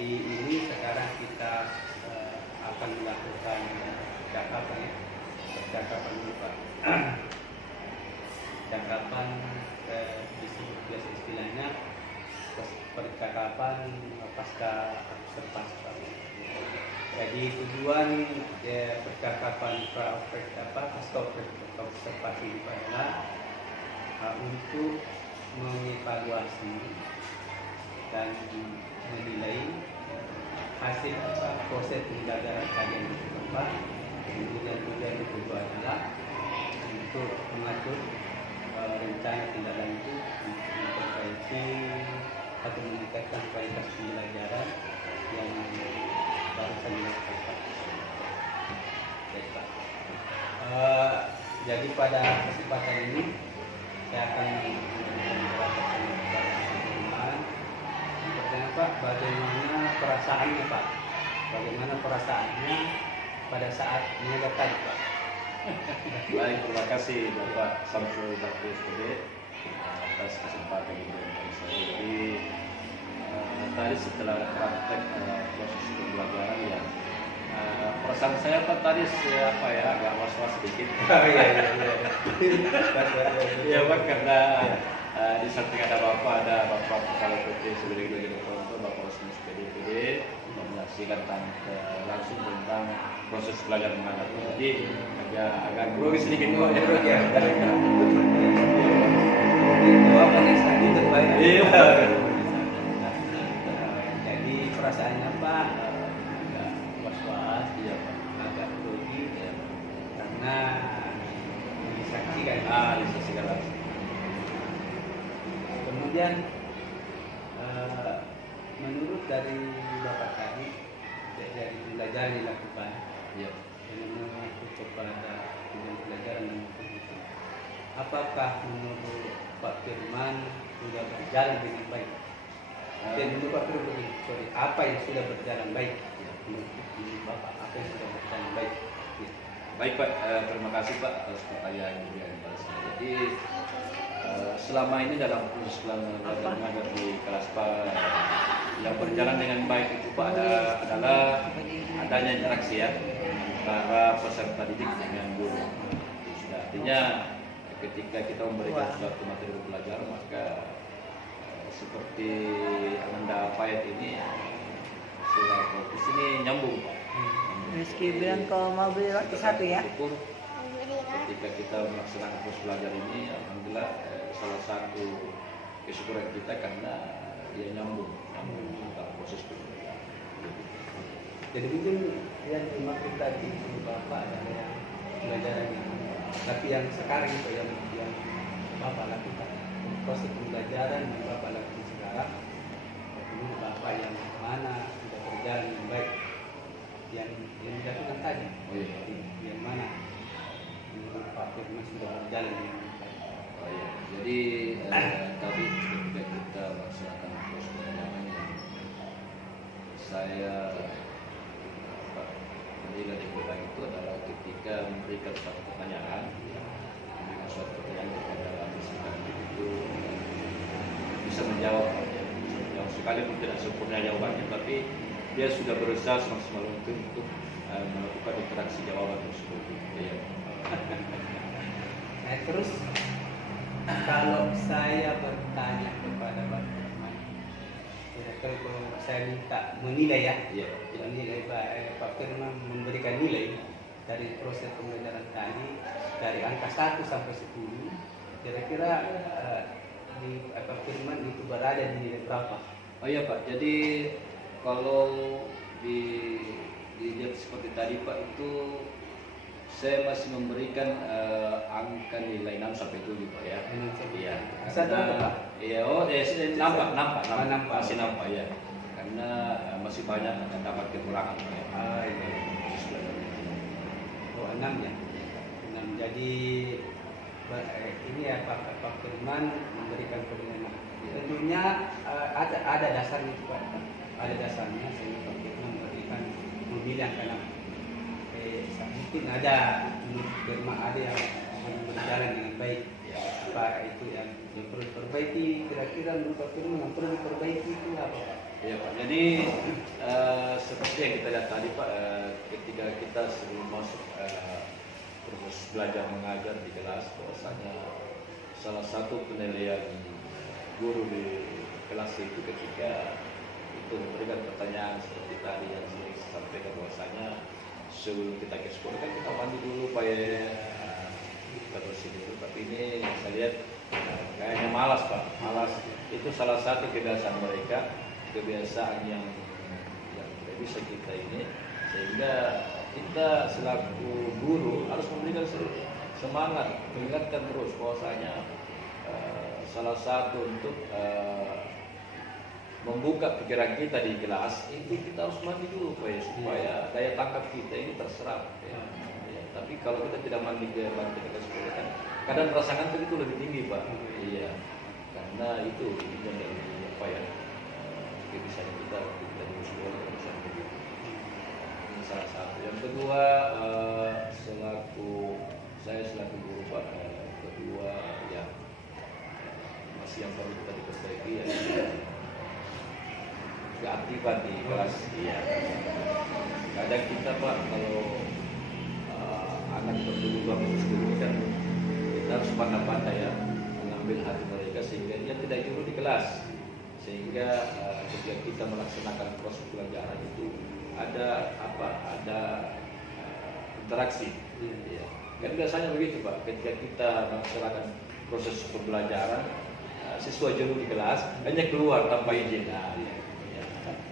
Jadi ini sekarang kita akan melakukan percakapan lupa. Percakapan disebut biasa istilahnya percakapan pasca observasi. Jadi tujuan percakapan pasca observasi itu adalah untuk mengevaluasi dan menilai hasil proses pembelajaran kalian di tempat. Kemudian tujuan itu adalah untuk mengatur rencana tindak lanjut untuk memperbaiki atau meningkatkan kualitas pembelajaran yang barusan dilakukan. Jadi pada kesempatan ini saya akan menjelaskan kepada teman-teman Pak, bagaimana perasaannya Pak? Bagaimana perasaannya pada saat mengajar Pak? Baik, terima kasih Bapak Samsul Bakri SPD atas kesempatan yang diberikan saya. Jadi tadi setelah praktek proses pembelajaran ya, perasaan saya Pak tadi agak was-was sedikit. Iya Pak, karena di samping ada Bapak Kepala PT sebagai Direktur Bapak Osman SPD menyaksikan langsung tentang proses belajar mengajar. Jadi agak grogi sedikit Pak. Ya. Itu apa nih tadi terbaik? Iya. Jadi perasaannya Pak agak was-was, agak grogi karena disaksikan langsung. Kemudian menurut dari Bapak tadi dari pelajaran yang dilakukan yang mengacu kepada pelajaran yang itu, apakah menurut Pak Firman sudah berjalan dengan baik? Dan menurut Pak Firman, apa yang sudah berjalan baik? Menurut Bapak, apa yang sudah berjalan baik? Baik Pak, terima kasih Pak atas pertanyaan yang barusan. Jadi selama ini dalam proses belajar mengajar di kelas Pak yang berjalan dengan baik itu Pak adalah adanya interaksi ya antara peserta didik dengan guru. Artinya ketika kita memberikan suatu materi pelajaran maka seperti Ananda Payet ini sudah fokus ini nyambung Pak. Meski bilang kalau mau beli roti satu ya. Ketika kita melaksanakan proses belajar ini, alhamdulillah salah satu kesyukuran kita karena dia nyambung tentang proses pembelajaran. Jadi mungkin yang dimaksud tadi Bapak adalah yang pelajaran yang, tapi yang sekarang itu yang Bapak lakukan proses pembelajaran yang Bapak lakukan sekarang, menurut Bapak yang mana sudah berjalan dengan baik, yang dilakukan tadi, yang mana menurut Pak Firman sudah berjalan dengan baik. Jadi tadi ketika kita melaksanakan proses pembelajaran yang saya menilai yang baik itu adalah ketika memberikan suatu pertanyaan, kepada peserta itu bisa menjawab sekalipun tidak sempurna jawabannya, tapi dia sudah berusaha semaksimal mungkin untuk melakukan interaksi jawaban tersebut. Nah, terus kalau saya bertanya kepada Pak Firman, kalau saya minta menilai menilai Pak Firman memberikan nilai dari proses pembelajaran tadi dari angka 1 sampai 10, kira-kira di Pak Firman itu berada di nilai berapa? Oh iya Pak, jadi kalau dilihat seperti tadi Pak itu saya masih memberikan angka nilai 6 sampai 7 Pak ya. Iya. Pak? Iya, nampak masih nampak ya. Karena masih banyak terdapat kekurangan Pak ya. Oh 6 ya. 6. Jadi ini ya Pak Firman memberikan penilaian. Tentunya ada dasarnya itu Pak. Ada dasarnya sehingga Pak Firman memberikan memilih angka 6. Mungkin ada menurut Firman ada yang berjalan dengan baik. Apa itu yang perlu diperbaiki? Kira-kira menurut Pak Firman yang perlu diperbaiki itu apa Pak? Iya Pak. Jadi seperti yang kita lihat tadi Pak, ketika kita sebelum masuk proses belajar mengajar di kelas, bahwasanya salah satu penilaian guru di kelas itu ketika itu memberikan pertanyaan seperti tadi yang sering saya sampaikan, bahwasanya sebelum kita ke sekolah kan kita mandi dulu Pak ya, terus itu. Tapi ini saya lihat kayaknya malas Pak, malas. Itu salah satu kebiasaan mereka, kebiasaan yang tidak bisa kita ini, sehingga kita selaku guru harus memberikan semangat, mengingatkan terus bahwasanya salah satu untuk membuka pikiran kita di kelas itu kita harus mandi dulu Pak ya, supaya daya tangkap kita ini terserap ya. Ya, tapi kalau kita tidak mandi ke bangku kita sekolah kan kadang rasa ngantuk itu lebih tinggi Pak. Iya, karena itu dari apa ya, kebiasaan kita waktu kita di sekolah bisa begitu. Ini salah satu. Yang kedua, saya selaku guru Pak, kedua ya masih yang perlu kita diperbaiki ya keaktifan di kelas. Iya. Kadang kita Pak kalau anak berdua masuk dulu kan kita harus pandai-pandai ya mengambil hati mereka sehingga dia tidak dulu di kelas, sehingga ketika kita melaksanakan proses pelajaran itu ada interaksi. Ya. Kan biasanya begitu Pak, ketika kita melaksanakan proses pembelajaran siswa jenuh di kelas hanya keluar tanpa izin. Nah, ya.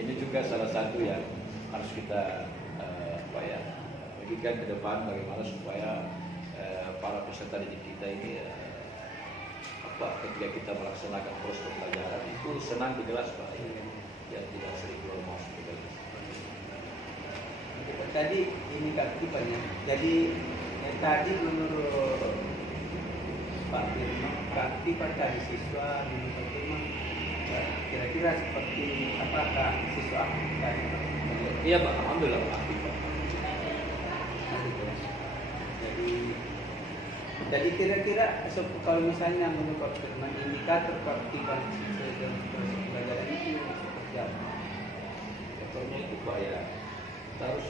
Ini juga salah satu yang harus kita bagikan ke depan, bagaimana supaya para peserta didik kita ini ketika kita melaksanakan proses pembelajaran itu senang di kelas Pak, ya tidak sering keluar masuk ke kelas. Tadi ini keaktifannya. Jadi tadi menurut Pak Firman, keaktifan dari siswa menurut Pak Firman kira-kira seperti apakah siswa aktif tadi? Iya Pak, alhamdulillah aktif Pak. Jadi kira-kira kalau misalnya menurut Pak Firman indikator keaktifan dalam proses pembelajaran itu seperti apa? Contohnya itu Pak ya, kita harus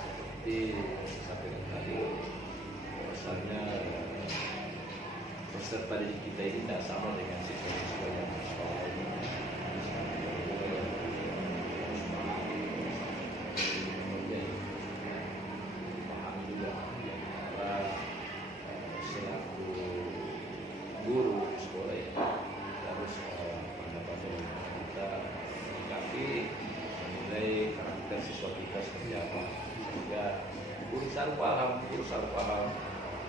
seperti sampaikan tadi, bahwasanya peserta didik kita ini tidak sama dengan siswa-siswa yang sekolah ini. Guru sekolah ya harus pandai-pandai kita menyikapi, menilai karakter siswa kita seperti apa, sehingga guru harus paham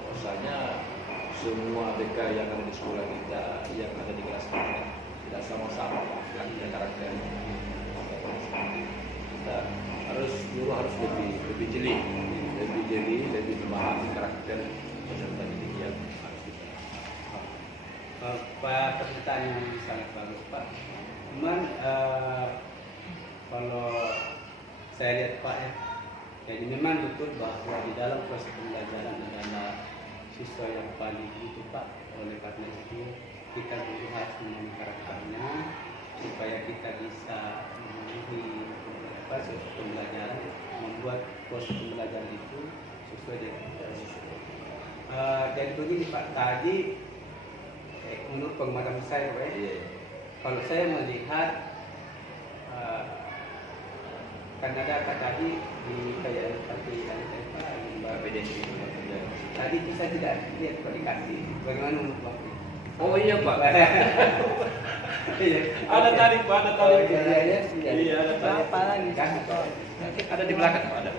bahwasanya semua ABK yang ada di sekolah kita, yang ada di kelas kita tidak sama-sama karakternya. Kita guru harus lebih jeli, lebih memahami karakter peserta didik yang harus kita. Pak, pertanyaan yang sangat bagus Pak. Cuman kalau saya lihat Pak ya, jadi memang betul bahwa di dalam proses pembelajaran adalah siswa yang paling itu Pak. Oleh karena itu kita dulu harus memahami karakternya supaya kita bisa memenuhi proses pembelajaran, membuat proses pembelajaran itu sesuai dengan jadi begini Pak, tadi menurut pengamatan saya Pak, kalau saya melihat kan ada tadi di kayak seperti tadi itu saya tidak lihat komunikasi bagaimana menurut Pak? Oh iya Pak. Iya. Ada tadi Pak, ada tadi. Iya, ada tadi. Apa lagi? Ada di belakang Pak, ada.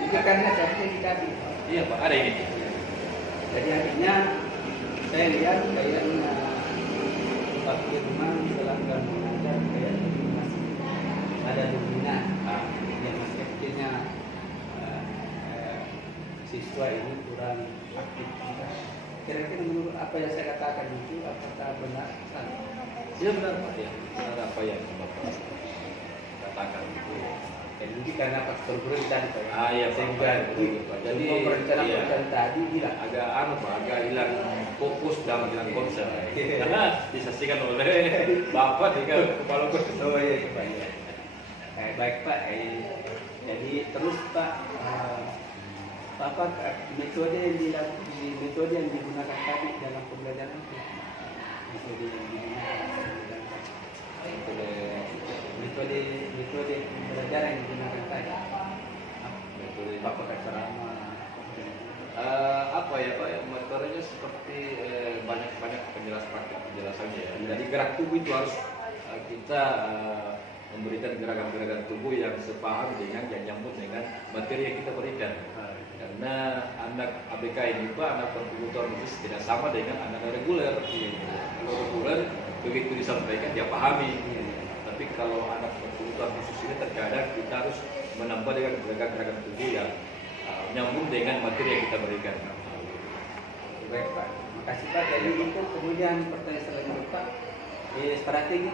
Juga karena sertifikasi. Iya Pak, ada ini. Jadi akhirnya saya lihat kayaknya Pak Firman selangkah mengajar kayaknya masih ada dominan yang masih akhirnya siswa ini kurang aktif. Kira-kira menurut apa yang saya katakan itu apakah benar? Iya benar Pak ya. Benar apa yang Bapak katakan itu. Jadi mungkin karena faktor guru tadi Pak. Iya, Sehingga jadi semua perencanaan tadi hilang. agak Pak, agak hilang fokus dan hilang konsep. Iya. Karena disaksikan oleh Bapak juga kepala kursus. Oh iya Pak. Iya. Baik Pak. Jadi terus Pak, apa metode yang digunakan tadi dalam pembelajaran itu? Metode yang digunakan metode pembelajaran yang digunakan tadi. Metode Apakah ceramah? apa ya Pak, metodenya seperti banyak penjelasannya ya. Jadi gerak tubuh itu harus kita memberikan gerakan-gerakan tubuh yang sepaham dengan yang nyambung dengan materi yang kita berikan. Karena anak ABK ini Pak, anak berkebutuhan khusus tidak sama dengan anak reguler. Kalau reguler begitu disampaikan dia pahami. Tapi kalau anak berkebutuhan khusus ini terkadang kita harus menambah dengan gerakan-gerakan tubuh yang nyambung dengan materi yang kita berikan. Baik Pak, makasih Pak. Jadi itu kemudian pertanyaan selanjutnya Pak, strategi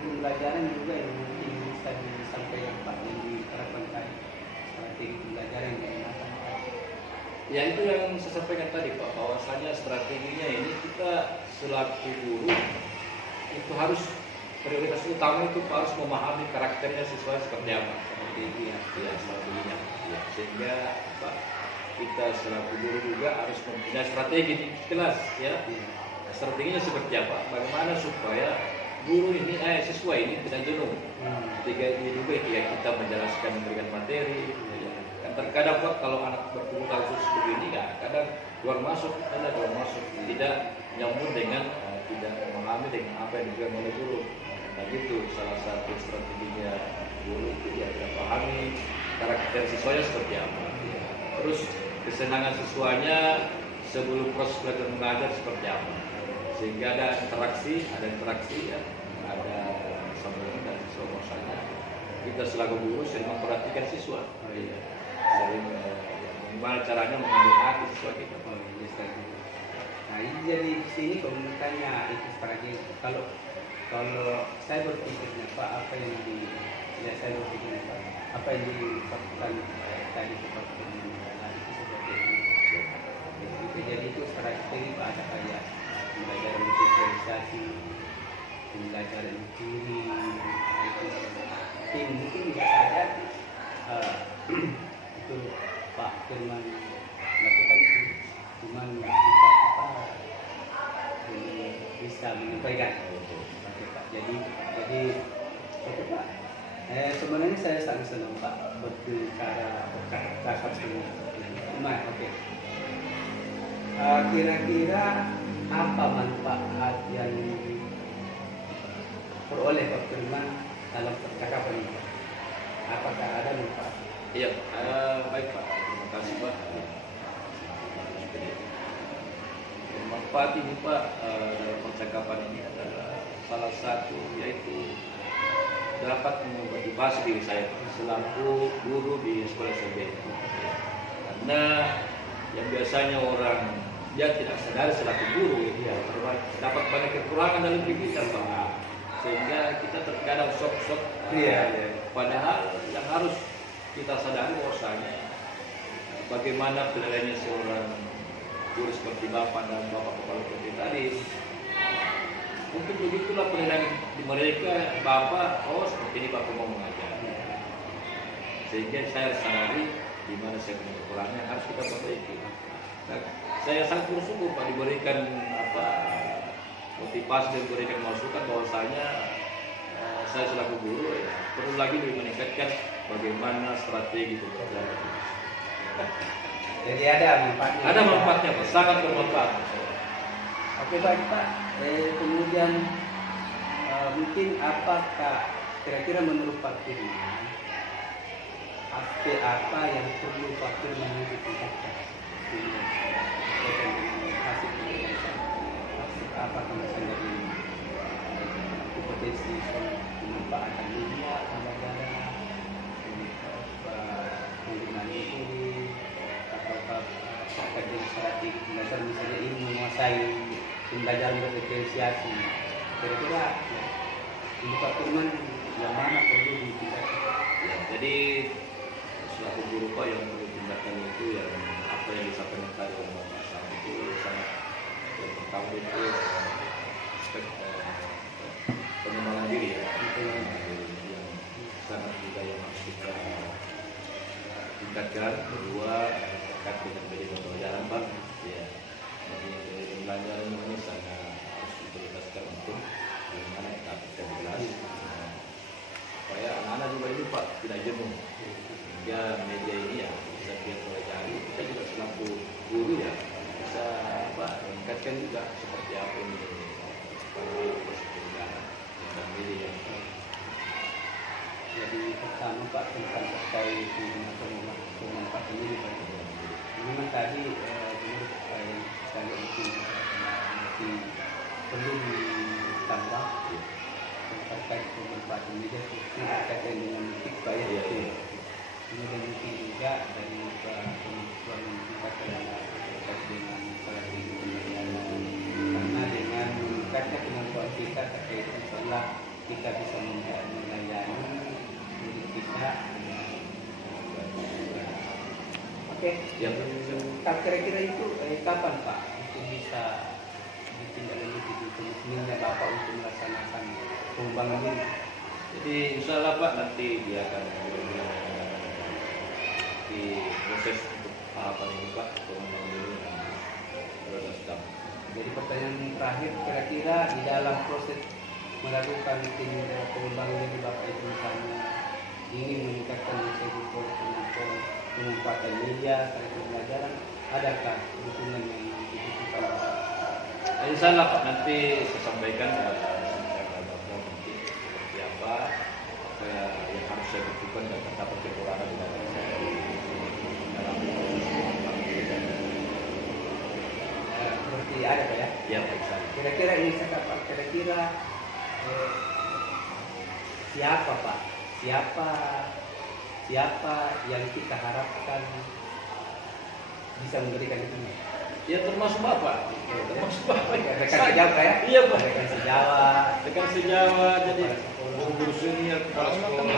pembelajaran juga yang mungkin bisa disampaikan Pak yang diterapkan tadi, strategi pembelajaran yang digunakan Pak. Ya itu yang saya sampaikan tadi Pak, bahwasanya strateginya ini kita selaku guru itu harus prioritas utama itu Pak, harus memahami karakternya siswa seperti apa. Strateginya. Ya, sehingga Pak, kita selaku guru juga harus mempunyai strategi di kelas ya. Strateginya seperti apa? Bagaimana supaya guru ini, siswa ini tidak jenuh. Ketika ini juga kita menjelaskan memberikan materi. Kan terkadang Pak, kalau anak berkebutuhan khusus begini ya, kadang keluar masuk, tidak nyambung dengan tidak memahami dengan apa yang dilakukan oleh guru. Nah gitu salah satu strateginya guru itu ya tidak pahami karakter siswanya seperti apa. Terus kesenangan siswanya sebelum proses belajar mengajar seperti apa. Sehingga ada interaksi ya, ada sambungan dan siswa bahwasanya kita selaku guru sering memperhatikan siswa. Sering bagaimana caranya mengambil hati siswa kita. Nah ini jadi di sini komunikasinya itu strategi. Kalau saya berpikirnya Pak, apa yang dilakukan tadi seperti itu seperti itu. Jadi itu strategi Pak, ada kayak pembelajaran visualisasi, pembelajaran teori, itu mungkin bisa saja itu Pak Firman lakukan itu, cuman kita bisa menyampaikan. Jadi oke Pak. Sebenarnya saya sangat senang Pak berbicara kasar semua. Oke. Kira-kira apa manfaat yang diperoleh Pak Firman dalam percakapan ini? Apakah ada manfaat? Iya, baik Pak. Terima kasih Pak. Manfaat ini Pak dalam percakapan ini adalah salah satu yaitu dapat memotivasi diri saya selaku guru di sekolah SMB. Karena yang biasanya orang dia tidak sadar selaku guru dia dapat banyak kekurangan dalam diri kita Pak. Sehingga kita terkadang sok-sok. Padahal yang harus kita sadari bahwasanya bagaimana penilaiannya seorang guru seperti Bapak dan Bapak Kepala Sekolah tadi. Mungkin begitulah penilaian di mereka, Bapak, seperti ini Bapak mau mengajar. Sehingga saya sadari di mana saya punya kekurangan harus kita perbaiki. Nah, saya sangat bersyukur Pak diberikan motivasi dan diberikan masukan bahwasanya saya selaku guru perlu lagi lebih meningkatkan bagaimana strategi pembelajaran. Jadi ada manfaatnya. Ada manfaatnya Pak, sangat bermanfaat. Oke baik Pak. Kemudian mungkin apakah kira-kira menurut Pak Firman aspek apa yang perlu Pak Firman ditingkatkan? Aspek apa misalnya dari kompetensi pemanfaatan media, pembelajaran, penggunaan metode, atau strategi belajar misalnya ini menguasai pembelajaran berdiferensiasi. Kira-kira Pak Firman yang mana perlu ditingkatkan. Ya, jadi selaku guru Pak yang perlu tindakan itu yang apa yang disampaikan tadi oleh Bapak Sam itu sangat yang pertama itu aspek pengembangan diri ya, yang sangat juga yang harus kita tingkatkan. Kedua terkait dengan media pembelajaran Pak, ya, jadi pembelajaran ini sangat harus diprioritaskan untuk bagaimana kita aplikasi kelas. Supaya anak-anak juga ini Pak tidak jenuh, sehingga media ini ya bisa dia pelajari. Kita juga selaku guru ya bisa meningkatkan juga seperti apa ini proses pendidikan dan media. Jadi pertama Pak tentang terkait dengan pemanfaatan ini Pak. Memang tadi menurut yang saya itu masih perlu ditambah terkait pemanfaatan media terkait dengan musik Pak ya. Kemudian mungkin juga dari pengetahuan kita terkait dengan strategi pembelajaran, karena dengan meningkatnya kemampuan kita terkait masalah kita bisa melayani diri kita. Oke, kira-kira itu kapan Pak itu bisa ditindaklanjuti di komitmennya Bapak untuk melaksanakan pengembangan ini? Jadi insya Allah Pak nanti dia akan di proses untuk tahapan ini Pak pengembangan dulu dan sedang. Jadi pertanyaan terakhir, kira-kira di dalam proses melakukan pengembangan diri Bapak itu misalnya ingin meningkatkan segi kemampuan pemanfaatan media secara pembelajaran, adakah dukungan yang dibutuhkan? Insya Allah Pak nanti saya sampaikan secara Bapak nanti seperti apa yang harus saya butuhkan dan terdapat kekurangan di dalam saya dalam Seperti ada Pak ya? ya Pak Iksan. Kira-kira ini saya Pak, kira-kira siapa Pak? Siapa yang kita harapkan bisa memberikan itu? Ya termasuk Bapak. Termasuk Bapak. Rekan sejawat ya? Iya Pak. Rekan sejawat. Rekan sejawat jadi guru senior kepala sekolah.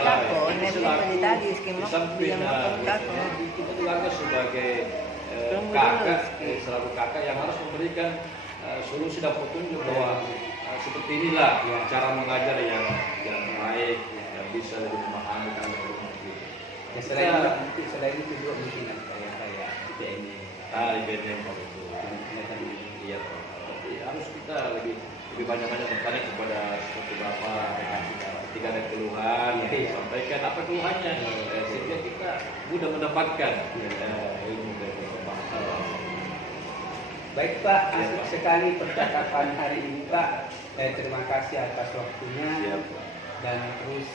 Di samping kita juga harus sebagai kakak, selaku kakak yang harus memberikan solusi dan petunjuk bahwa seperti inilah cara mengajar yang baik, yang bisa lebih memahami kan. Ya, selain itu juga mungkin kayak IPN. IPN itu. Iya Pak. Tapi harus kita lebih banyak-banyak bertanya kepada seperti Bapak ketika ada keluhan, sampaikan apa keluhannya sehingga kita mudah mendapatkan ilmu dari pemahaman. Baik Pak, asik sekali percakapan hari ini Pak. Terima kasih atas waktunya dan terus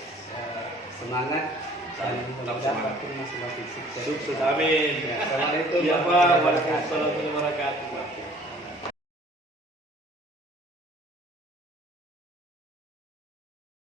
semangat dan mudah-mudahan masing-masing sukses. Sukses, amin. Assalamualaikum warahmatullahi wabarakatuh.